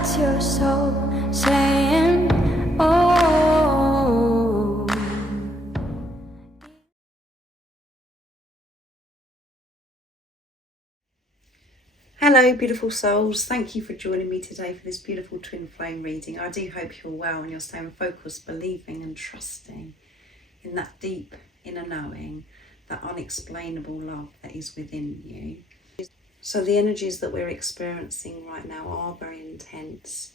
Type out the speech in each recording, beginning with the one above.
That's your soul saying, oh. Hello beautiful souls, thank you for joining me today for this beautiful twin flame reading. I do hope you're well and you're staying focused, believing and trusting in that deep inner knowing, that unexplainable love that is within you. So the energies that we're experiencing right now are very intense,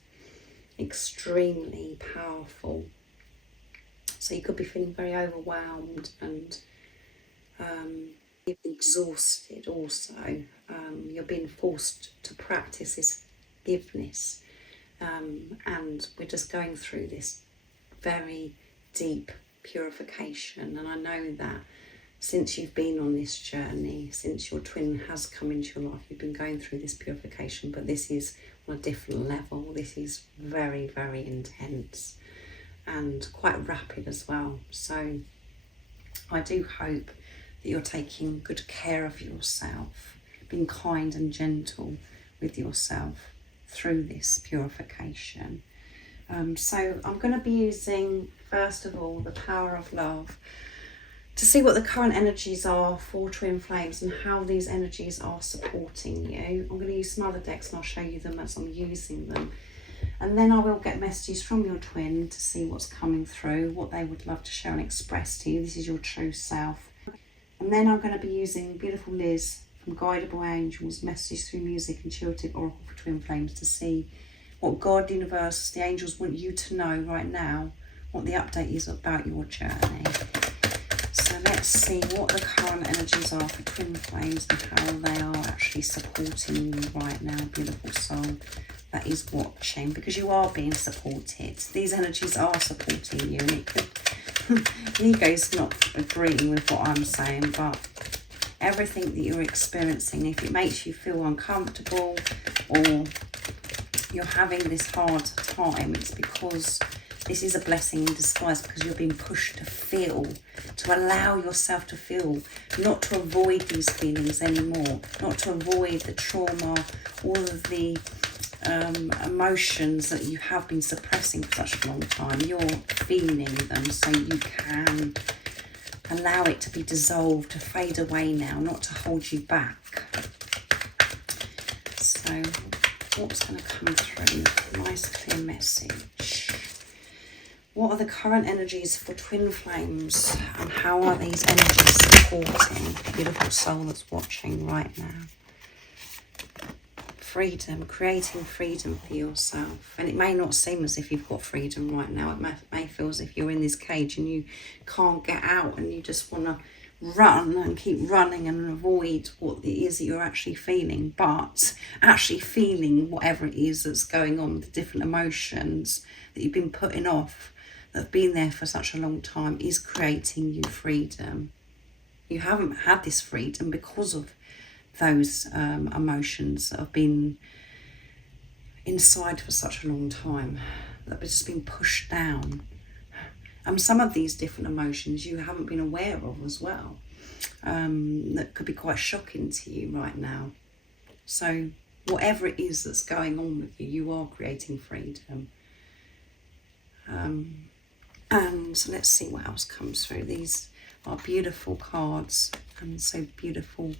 extremely powerful. So you could be feeling very overwhelmed and exhausted also. You're being forced to practice this forgiveness, and we're just going through this very deep purification. And I know that since you've been on this journey, since your twin has come into your life, you've been going through this purification, but this is on a different level. This is very, very intense and quite rapid as well. So I do hope that you're taking good care of yourself, being kind and gentle with yourself through this purification. So I'm going to be using, first of all, the power of love to see what the current energies are for twin flames and how these energies are supporting you. I'm going to use some other decks and I'll show you them as I'm using them. And then I will get messages from your twin to see what's coming through, what they would love to share and express to you. This is your true self. And then I'm going to be using beautiful Liz from Guidable Angels, Messages Through Music, Intuitive Oracle for Twin Flames to see what God, the universe, the angels want you to know right now, what the update is about your journey. So let's see what the current energies are for twin flames and how they are actually supporting you right now, beautiful soul that is watching, because you are being supported. These energies are supporting you, and it could the ego's not agreeing with what I'm saying, but everything that you're experiencing, if it makes you feel uncomfortable or you're having this hard time, it's because this is a blessing in disguise, because you're being pushed to feel, to allow yourself to feel, not to avoid these feelings anymore, not to avoid the trauma, all of the emotions that you have been suppressing for such a long time. You're feeling them so you can allow it to be dissolved, to fade away now, not to hold you back. So what's going to come through? Nice clear message. What are the current energies for twin flames and how are these energies supporting the beautiful soul that's watching right now? Freedom, creating freedom for yourself. And it may not seem as if you've got freedom right now. It may feel as if you're in this cage and you can't get out and you just want to run and keep running and avoid what it is that you're actually feeling. But actually feeling whatever it is that's going on, the different emotions that you've been putting off, that have been there for such a long time, is creating you freedom. You haven't had this freedom because of those emotions that have been inside for such a long time, that have just been pushed down. And some of these different emotions you haven't been aware of as well, that could be quite shocking to you right now. So whatever it is that's going on with you, you are creating freedom. And let's see what else comes through. These are beautiful cards, and so beautiful,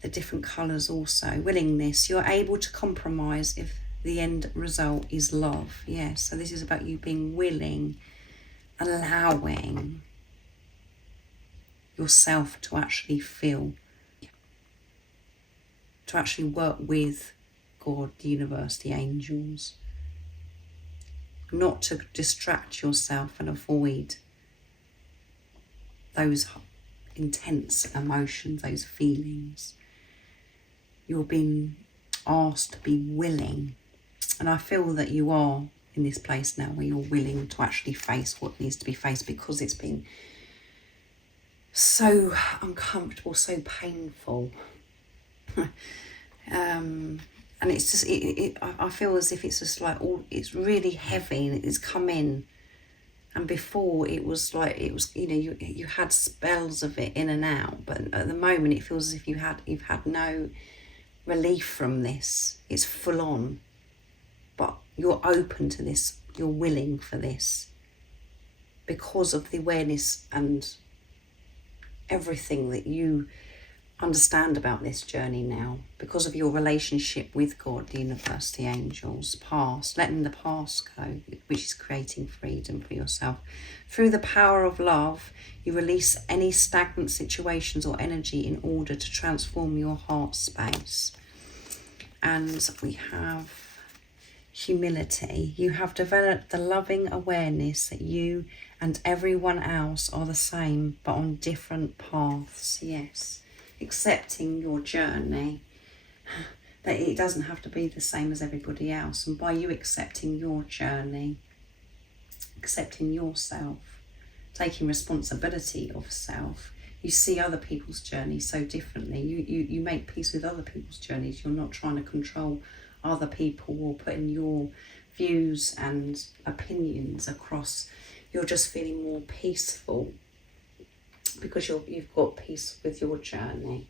the different colours also. Willingness, you're able to compromise if the end result is love. Yes, so this is about you being willing, allowing yourself to actually feel, to actually work with God, the universe, the angels, not to distract yourself and avoid those intense emotions, those feelings. You're being asked to be willing, and I feel that you are in this place now where you're willing to actually face what needs to be faced, because it's been so uncomfortable, so painful. And it's just, I feel as if it's just like, it's really heavy and it's come in. And before it was like, it was, you know, you had spells of it in and out, but at the moment it feels as if you've had no relief from this. It's full on but you're open to this, you're willing for this because of the awareness and everything that you understand about this journey now, because of your relationship with God, the universe, the angels, past, letting the past go, which is creating freedom for yourself. Through the power of love, you release any stagnant situations or energy in order to transform your heart space. And we have humility. You have developed the loving awareness that you and everyone else are the same, but on different paths. Yes. Accepting your journey, that it doesn't have to be the same as everybody else. And by you accepting your journey, accepting yourself, taking responsibility of self, you see other people's journeys so differently. You make peace with other people's journeys. You're not trying to control other people or putting your views and opinions across. You're just feeling more peaceful because you've got peace with your journey.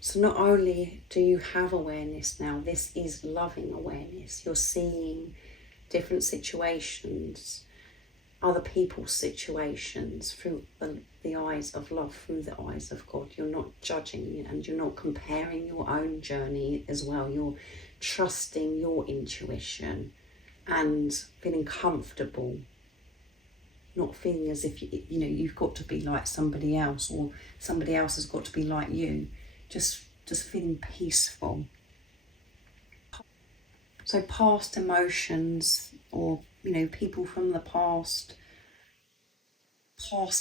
So not only do you have awareness now, this is loving awareness. You're seeing different situations, other people's situations through the eyes of love, through the eyes of God. You're not judging and you're not comparing your own journey as well. You're trusting your intuition and feeling comfortable, not feeling as if you've got to be like somebody else or somebody else has got to be like you. Just feeling peaceful. So past emotions or people from the past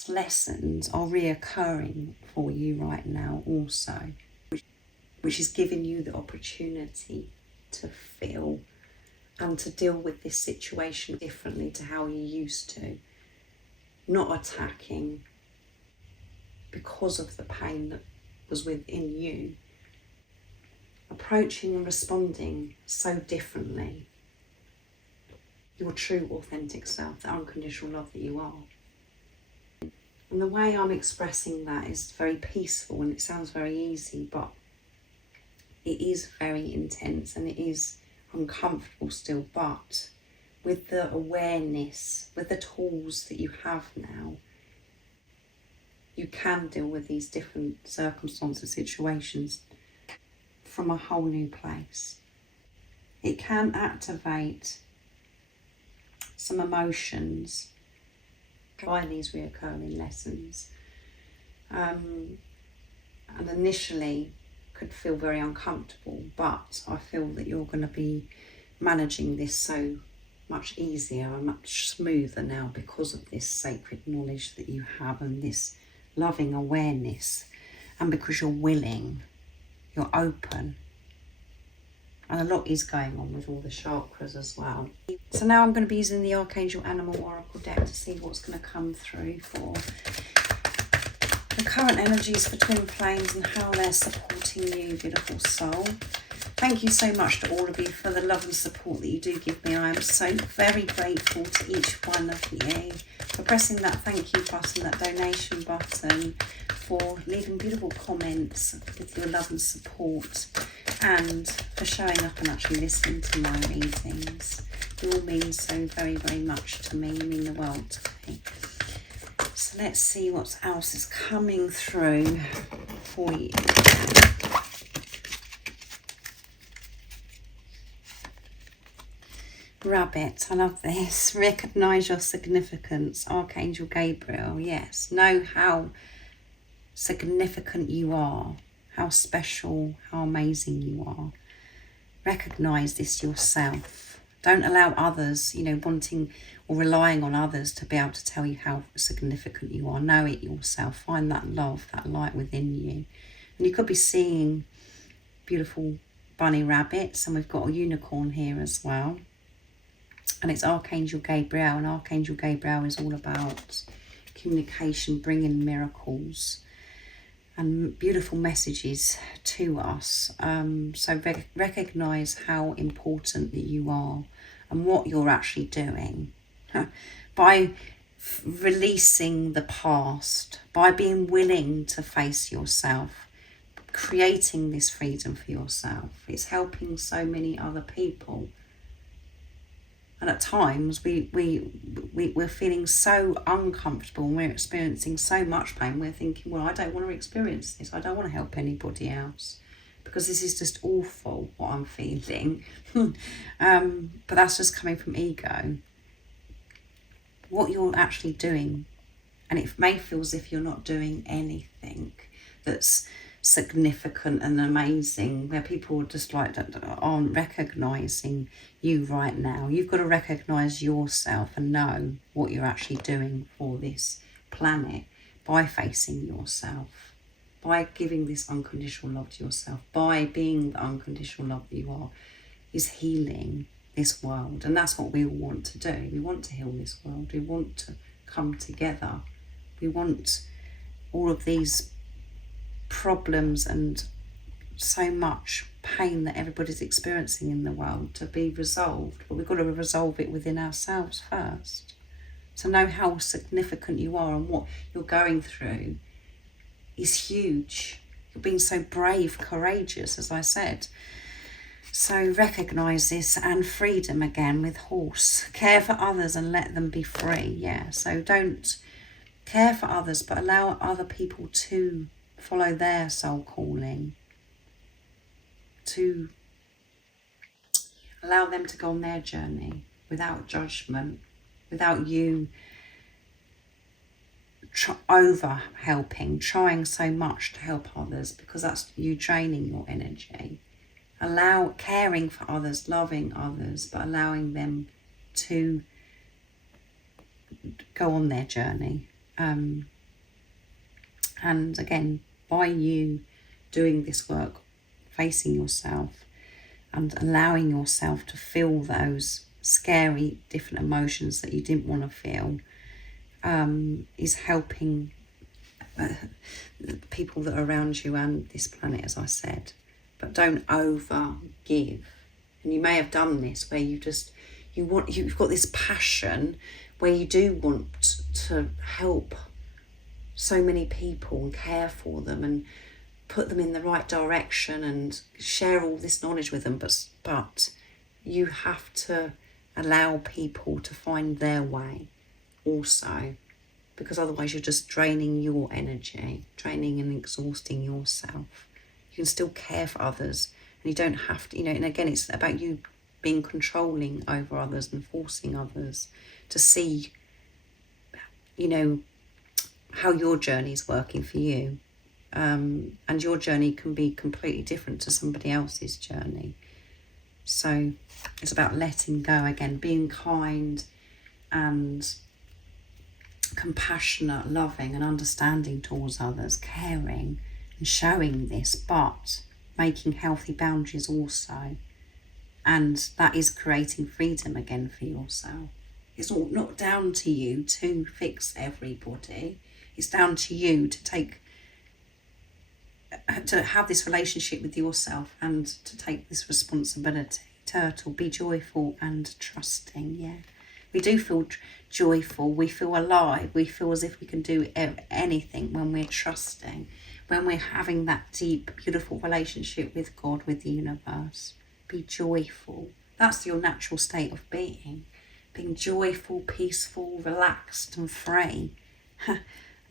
lessons are reoccurring for you right now also, which is giving you the opportunity to feel and to deal with this situation differently to how you used to. Not attacking because of the pain that was within you. Approaching and responding so differently. Your true authentic self, the unconditional love that you are. And the way I'm expressing that is very peaceful and it sounds very easy, but it is very intense and it is uncomfortable still, but with the awareness, with the tools that you have now, you can deal with these different circumstances, situations from a whole new place. It can activate some emotions by these reoccurring lessons. And initially could feel very uncomfortable, but I feel that you're going to be managing this so much easier and much smoother now because of this sacred knowledge that you have and this loving awareness, and because you're willing, you're open, and a lot is going on with all the chakras as well. So now I'm going to be using the Archangel Animal Oracle deck to see what's going to come through for the current energies for twin flames and how they're supporting you, beautiful soul. Thank you so much to all of you for the love and support that you do give me. I am so very grateful to each one of you for pressing that thank you button, that donation button, for leaving beautiful comments with your love and support, and for showing up and actually listening to my readings. You all mean so very, very much to me. You mean the world to me. So let's see what else is coming through for you. Rabbit, I love this. Recognize your significance. Archangel Gabriel, yes. Know how significant you are, how special, how amazing you are. Recognize this yourself. Don't allow others, wanting or relying on others to be able to tell you how significant you are. Know it yourself. Find that love, that light within you. And you could be seeing beautiful bunny rabbits, and we've got a unicorn here as well. And it's Archangel Gabriel, and Archangel Gabriel is all about communication, bringing miracles and beautiful messages to us. So recognize how important that you are and what you're actually doing by releasing the past, by being willing to face yourself, creating this freedom for yourself. It's helping so many other people And at times we're feeling so uncomfortable and we're experiencing so much pain. We're thinking, well, I don't want to experience this. I don't want to help anybody else because this is just awful what I'm feeling. But that's just coming from ego. What you're actually doing, and it may feel as if you're not doing anything that's significant and amazing, where people just like aren't recognizing you right now. You've got to recognize yourself and know what you're actually doing for this planet by facing yourself, by giving this unconditional love to yourself, by being the unconditional love that you are, is healing this world. And that's what we all want to do. We want to heal this world. We want to come together. We want all of these problems and so much pain that everybody's experiencing in the world to be resolved, but we've got to resolve it within ourselves first. So know how significant you are, and what you're going through is huge. You're being so brave, courageous, as I said. So recognise this, and freedom again with horse. Care for others and let them be free. Yeah, so don't care for others, but allow other people to follow their soul calling, to allow them to go on their journey without judgment, without you over helping, trying so much to help others, because that's you draining your energy. Allow caring for others, loving others, but allowing them to go on their journey. And again, by you doing this work, facing yourself and allowing yourself to feel those scary different emotions that you didn't want to feel, is helping the people that are around you and this planet, as I said. But don't over give. And you may have done this where you've got this passion where you do want to help so many people and care for them and put them in the right direction and share all this knowledge with them, but you have to allow people to find their way also, because otherwise you're just draining your energy, draining and exhausting yourself. You can still care for others, and you don't have to, and again, it's about you being controlling over others and forcing others to see, how your journey is working for you. And your journey can be completely different to somebody else's journey. So it's about letting go again, being kind and compassionate, loving and understanding towards others, caring and showing this, but making healthy boundaries also. And that is creating freedom again for yourself. It's not down to you to fix everybody. It's down to you to have this relationship with yourself and to take this responsibility. Turtle, be joyful and trusting. Yeah, we do feel joyful. We feel alive. We feel as if we can do anything when we're trusting, when we're having that deep, beautiful relationship with God, with the universe. Be joyful. That's your natural state of being joyful, peaceful, relaxed and free. And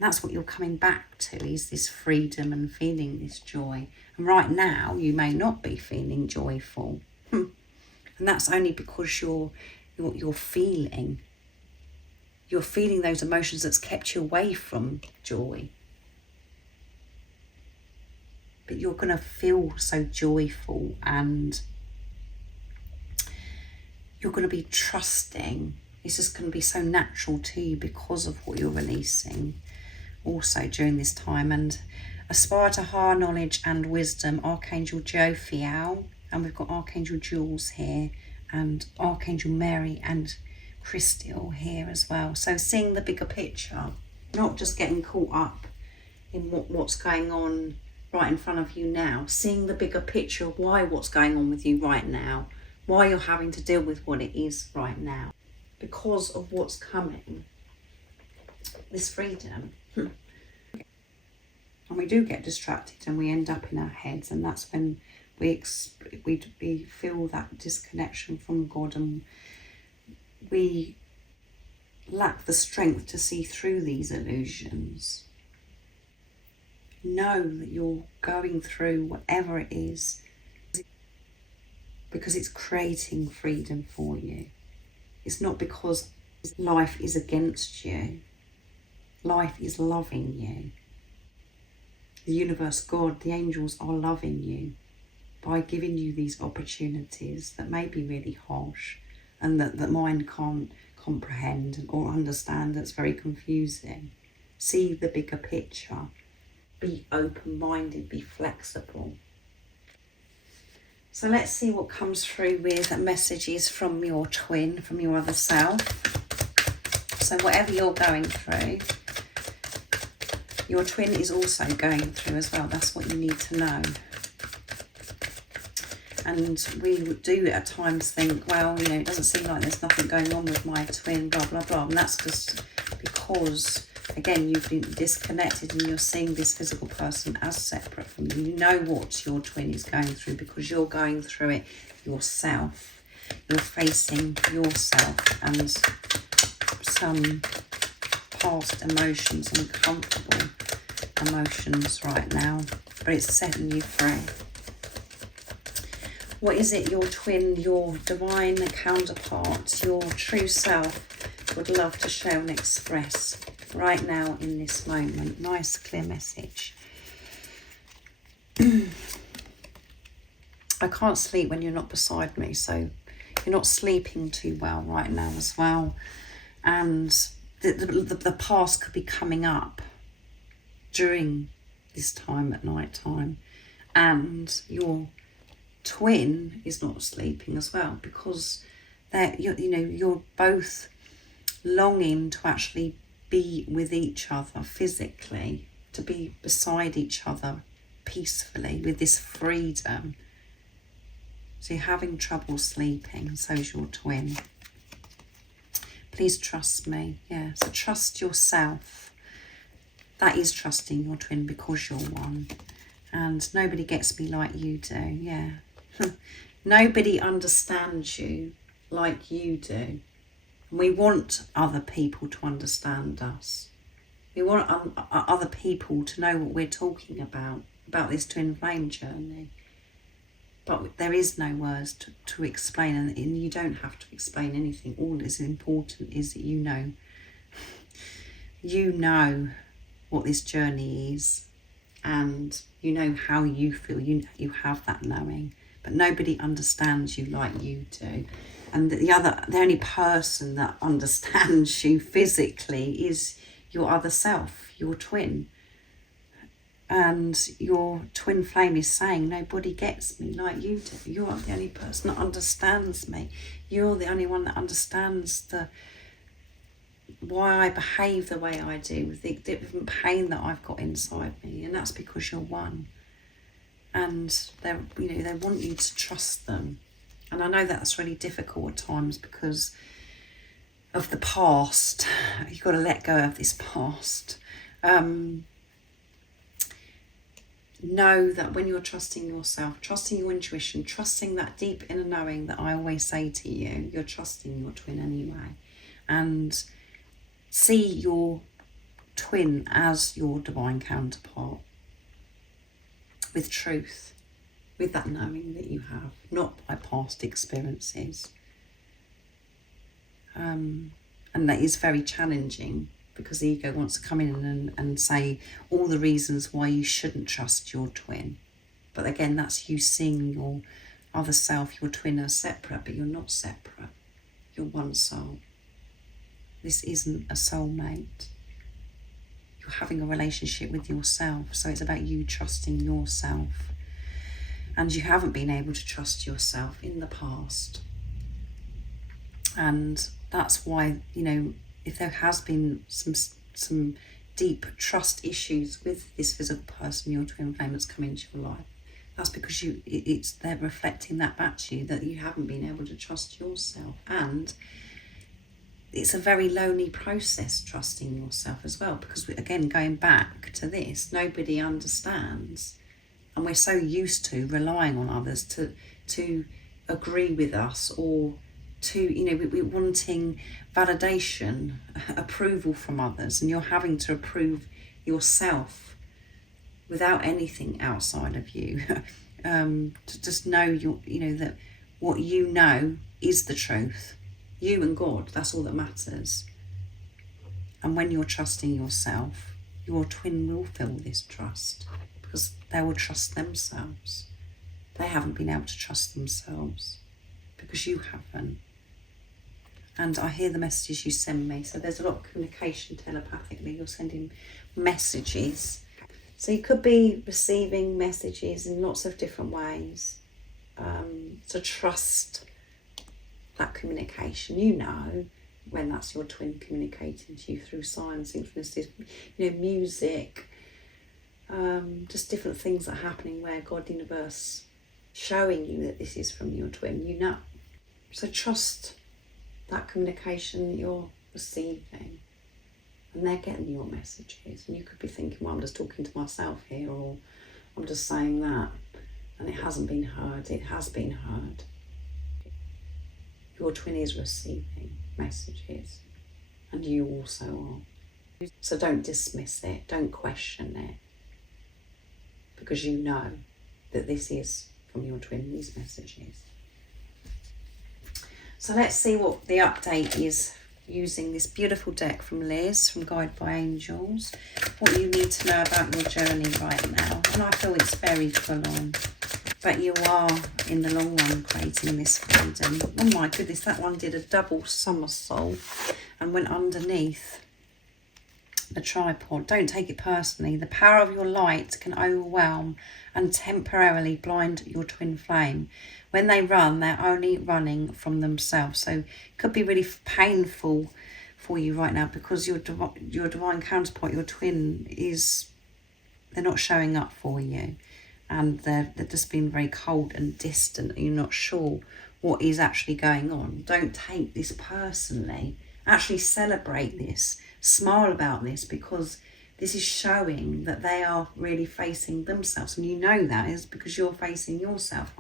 that's what you're coming back to, is this freedom and feeling this joy. And right now you may not be feeling joyful, and that's only because you're feeling those emotions that's kept you away from joy. But you're going to feel so joyful, and you're going to be trusting. It's just going to be so natural to you because of what you're releasing also during this time. And aspire to higher knowledge and wisdom, Archangel Jophiel, and we've got Archangel Jules here and Archangel Mary and Christiel here as well. So seeing the bigger picture, not just getting caught up in what's going on right in front of you now, seeing the bigger picture of what's going on with you right now, why you're having to deal with what it is right now, because of what's coming, this freedom. And we do get distracted and we end up in our heads, and that's when we feel that disconnection from God, and we lack the strength to see through these illusions, know that you're going through whatever it is because it's creating freedom for you. It's not because life is against you. Life is loving you. The universe, God, the angels are loving you by giving you these opportunities that may be really harsh and that the mind can't comprehend or understand. That's very confusing. See the bigger picture. Be open-minded, be flexible. So let's see what comes through with messages from your twin, from your other self. So whatever you're going through, your twin is also going through as well. That's what you need to know. And we do at times think, well, you know, it doesn't seem like there's nothing going on with my twin, blah, blah, blah. And that's just because, again, you've been disconnected and you're seeing this physical person as separate from you. You know what your twin is going through because you're going through it yourself. You're facing yourself and some past emotions, uncomfortable emotions right now. But it's setting you free. What is it your twin, your divine counterpart, your true self would love to show and express right now in this moment? Nice, clear message. I can't sleep when you're not beside me, so you're not sleeping too well right now as well. And the past could be coming up during this time at night time. And your twin is not sleeping as well because you're both longing to actually be with each other physically, to be beside each other peacefully with this freedom. So you're having trouble sleeping, and so is your twin. Please trust me. Yeah, so trust yourself. That is trusting your twin because you're one. And nobody gets me like you do, yeah. Nobody understands you like you do. We want other people to understand us. We want other people to know what we're talking about this twin flame journey. But there is no words to explain, and you don't have to explain anything. All that is important is that you know. You know what this journey is, and you know how you feel. You have that knowing. But nobody understands you like you do. And the only person that understands you physically is your other self, your twin. And your twin flame is saying, nobody gets me like you do. You're the only person that understands me. You're the only one that understands why I behave the way I do, with the different pain that I've got inside me. And that's because you're one. And they want you to trust them. And I know that's really difficult at times because of the past. You've got to let go of this past. Know that when you're trusting yourself, trusting your intuition, trusting that deep inner knowing that I always say to you, you're trusting your twin anyway. And see your twin as your divine counterpart. With truth, with that knowing that you have, not by past experiences. And that is very challenging because the ego wants to come in and say all the reasons why you shouldn't trust your twin. But again, that's you seeing your other self, your twin, are separate, but you're not separate. You're one soul. This isn't a soulmate. You're having a relationship with yourself. So it's about you trusting yourself. And you haven't been able to trust yourself in the past. And that's why, if there has been some deep trust issues with this physical person, your twin flame that's come into your life, that's because they're reflecting that back to you, that you haven't been able to trust yourself. And it's a very lonely process, trusting yourself as well, because again, going back to this, nobody understands, and we're so used to relying on others to agree with us or to, you know, we're wanting validation, approval from others, and you're having to approve yourself without anything outside of you. To just know you know that what you know is the truth. You and God, that's all that matters. And when you're trusting yourself, your twin will feel this trust, because they will trust themselves. They haven't been able to trust themselves because you haven't. And I hear the messages you send me. So there's a lot of communication telepathically. You're sending messages. So you could be receiving messages in lots of different ways. So trust that communication. You know when that's your twin communicating to you through signs, synchronicities, you know, music, just different things that are happening where God, universe, showing you that this is from your twin, you know. So trust that communication that you're receiving, and they're getting your messages. And you could be thinking, well, I'm just talking to myself here, or I'm just saying that, and it hasn't been heard. It has been heard. Your twin is receiving messages, and you also are. So don't dismiss it, don't question it, because you know that this is from your twin, these messages. So let's see what the update is using this beautiful deck from Liz, from Guide by Angels. What you need to know about your journey right now. And I feel it's very full on. But you are, in the long run, creating this freedom. Oh my goodness, that one did a double somersault and went underneath the tripod. Don't take it personally. The power of your light can overwhelm and temporarily blind your twin flame. When they run, they're only running from themselves. So it could be really painful for you right now, because your divine counterpart, your twin, they're not showing up for you. And they're just being very cold and distant, and you're not sure what is actually going on. Don't take this personally. Actually celebrate this. Smile about this, because this is showing that they are really facing themselves. And you know that is because you're facing yourself.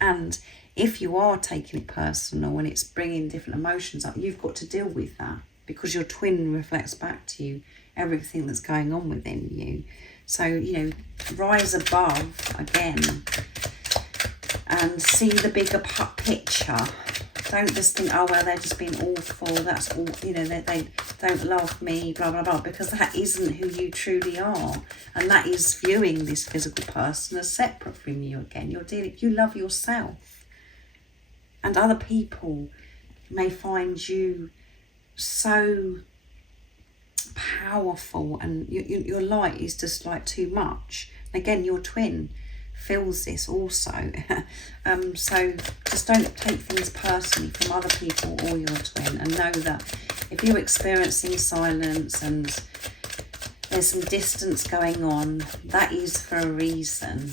And if you are taking it personal and it's bringing different emotions up, you've got to deal with that, because your twin reflects back to you everything that's going on within you. So, you know, rise above again and see the bigger picture. Don't just think, oh, well, they're just being awful. That's all, you know, they don't love me, blah, blah, blah, because that isn't who you truly are. And that is viewing this physical person as separate from you again. You love yourself. And other people may find you so powerful, and your light is just like too much. Again, your twin feels this also. So just don't take things personally from other people or your twin, and know that if you're experiencing silence and there's some distance going on, that is for a reason.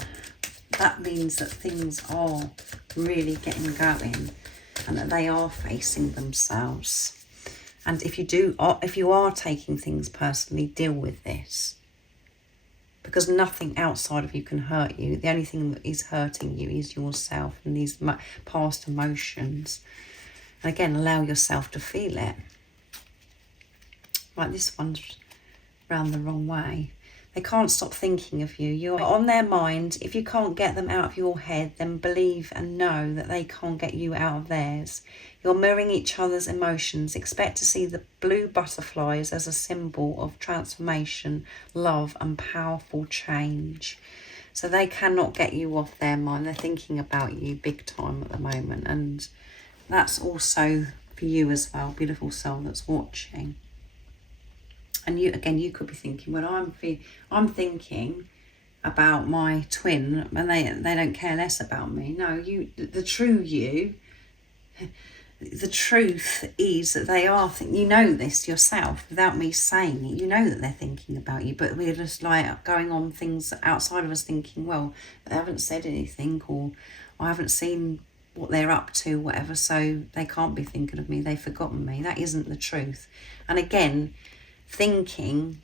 That means that things are really getting going and that they are facing themselves. And if you are taking things personally, deal with this. Because nothing outside of you can hurt you. The only thing that is hurting you is yourself and these past emotions. And again, allow yourself to feel it. Right, this one's round the wrong way. They can't stop thinking of you. You're on their mind. If you can't get them out of your head, then believe and know that they can't get you out of theirs. You're mirroring each other's emotions. Expect to see the blue butterflies as a symbol of transformation, love, and powerful change. So they cannot get you off their mind. They're thinking about you big time at the moment. And that's also for you as well, beautiful soul that's watching. And you could be thinking, well, I'm thinking about my twin, and they don't care less about me. No, the true you. The truth is that they are you know this yourself without me saying it. You know that they're thinking about you, but we're just like going on things outside of us, thinking, well, they haven't said anything, or I haven't seen what they're up to, whatever, so they can't be thinking of me. They've forgotten me. That isn't the truth. And again, thinking,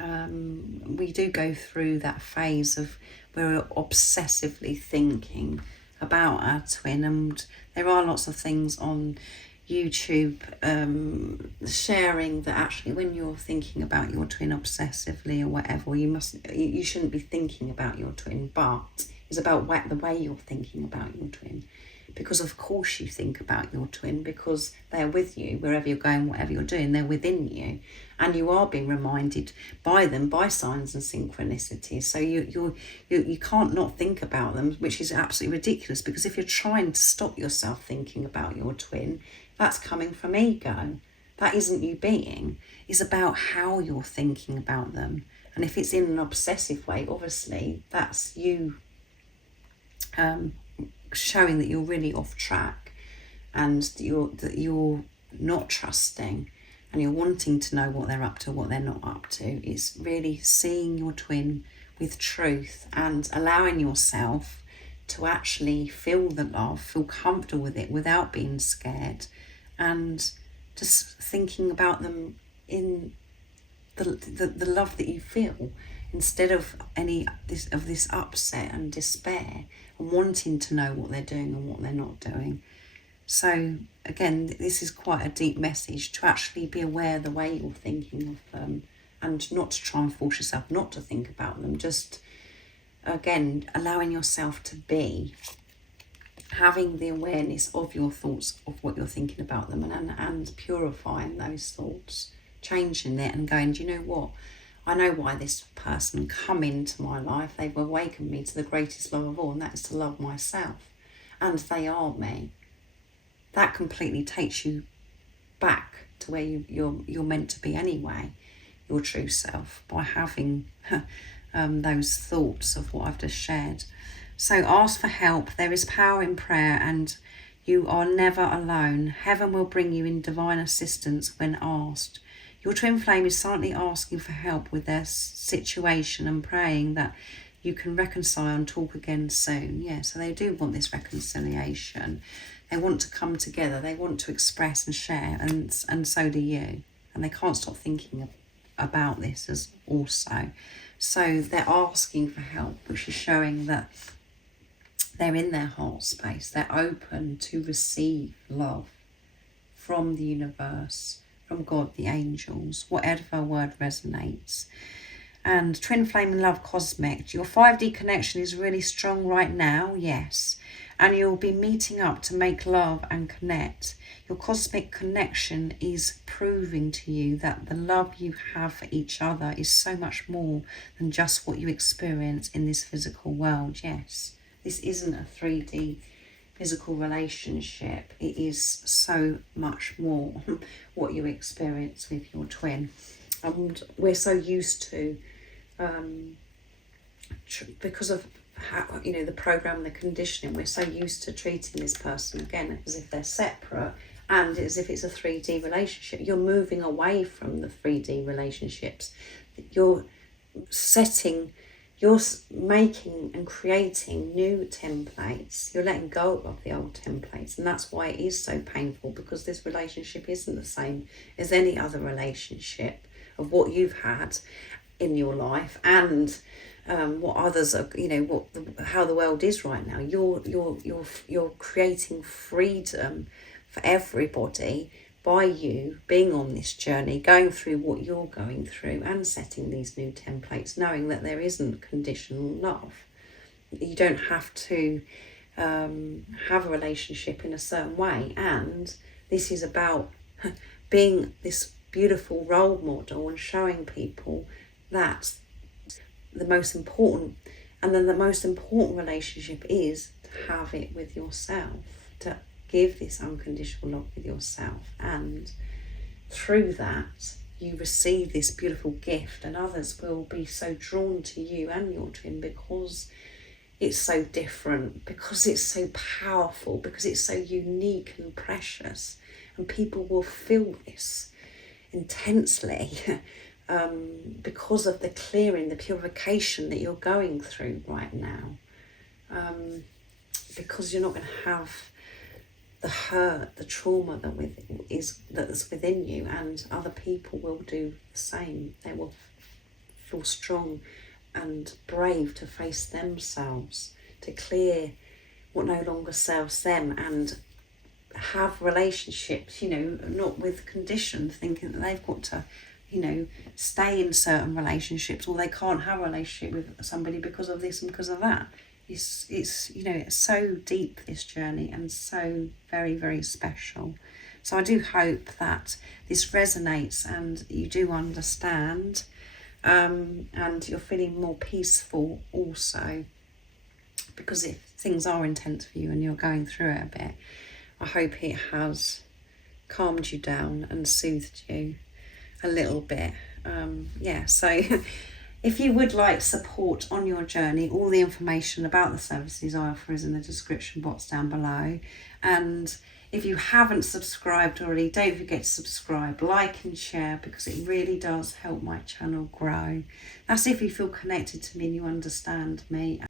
we do go through that phase of where we're obsessively thinking about our twin, and there are lots of things on YouTube sharing that actually when you're thinking about your twin obsessively or whatever, you shouldn't be thinking about your twin, but it's about the way you're thinking about your twin. Because of course you think about your twin, because they're with you wherever you're going, whatever you're doing, they're within you, and you are being reminded by them, by signs and synchronicities. So you can't not think about them, which is absolutely ridiculous, because if you're trying to stop yourself thinking about your twin, that's coming from ego. That isn't you being. It's about how you're thinking about them. And if it's in an obsessive way, obviously that's you showing that you're really off track, and that you're not trusting, and you're wanting to know what they're up to, what they're not up to. It's really seeing your twin with truth and allowing yourself to actually feel the love, feel comfortable with it without being scared, and just thinking about them in the love that you feel, instead of this upset and despair and wanting to know what they're doing and what they're not doing. So again, this is quite a deep message, to actually be aware of the way you're thinking of them, and not to try and force yourself not to think about them. Just again, allowing yourself to be, having the awareness of your thoughts, of what you're thinking about them, and purifying those thoughts, changing it and going, do you know what? I know why this person come into my life. They've awakened me to the greatest love of all, and that is to love myself. And they are me. That completely takes you back to where you're meant to be anyway, your true self, by having those thoughts of what I've just shared. So ask for help. There is power in prayer, and you are never alone. Heaven will bring you in divine assistance when asked. Your twin flame is silently asking for help with their situation and praying that you can reconcile and talk again soon. Yeah, so they do want this reconciliation. They want to come together. They want to express and share, and so do you. And they can't stop thinking about this as also. So they're asking for help, which is showing that they're in their heart space. They're open to receive love from the universe, from God, the angels, whatever word resonates. And twin flame and love cosmic, your 5D connection is really strong right now, yes. And you'll be meeting up to make love and connect. Your cosmic connection is proving to you that the love you have for each other is so much more than just what you experience in this physical world, yes. This isn't a 3D physical relationship. It is so much more what you experience with your twin. And we're so used to, because of how, the program, the conditioning, we're so used to treating this person again as if they're separate, and as if it's a 3D relationship. You're moving away from the 3D relationships. You're making and creating new templates. You're letting go of the old templates, and that's why it is so painful, because this relationship isn't the same as any other relationship of what you've had in your life, and what others are, how the world is right now. You're creating freedom for everybody by you being on this journey, going through what you're going through, and setting these new templates, knowing that there isn't conditional love. You don't have to have a relationship in a certain way, and this is about being this beautiful role model and showing people that the most important, and then the most important relationship is to have it with yourself, to give this unconditional love with yourself, and through that you receive this beautiful gift, and others will be so drawn to you and your twin because it's so different, because it's so powerful, because it's so unique and precious, and people will feel this intensely because of the clearing, the purification that you're going through right now, because you're not going to have the hurt, the trauma that's within you, and other people will do the same. They will feel strong and brave to face themselves, to clear what no longer serves them, and have relationships, you know, not with condition, thinking that they've got to, you know, stay in certain relationships, or they can't have a relationship with somebody because of this and because of that. It's you know, it's so deep, this journey, and so very, very special. So I do hope that this resonates and you do understand, and you're feeling more peaceful also, because if things are intense for you and you're going through it a bit, I hope it has calmed you down and soothed you a little bit. Yeah, so if you would like support on your journey, all the information about the services I offer is in the description box down below. And if you haven't subscribed already, don't forget to subscribe, like and share, because it really does help my channel grow. That's if you feel connected to me and you understand me.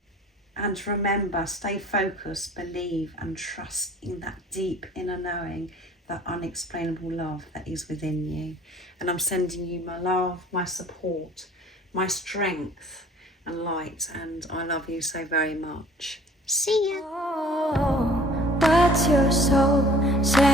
And remember, stay focused, believe and trust in that deep inner knowing, that unexplainable love that is within you. And I'm sending you my love, my support, my strength and light, and I love you so very much. See ya. Oh, what's your soul saying?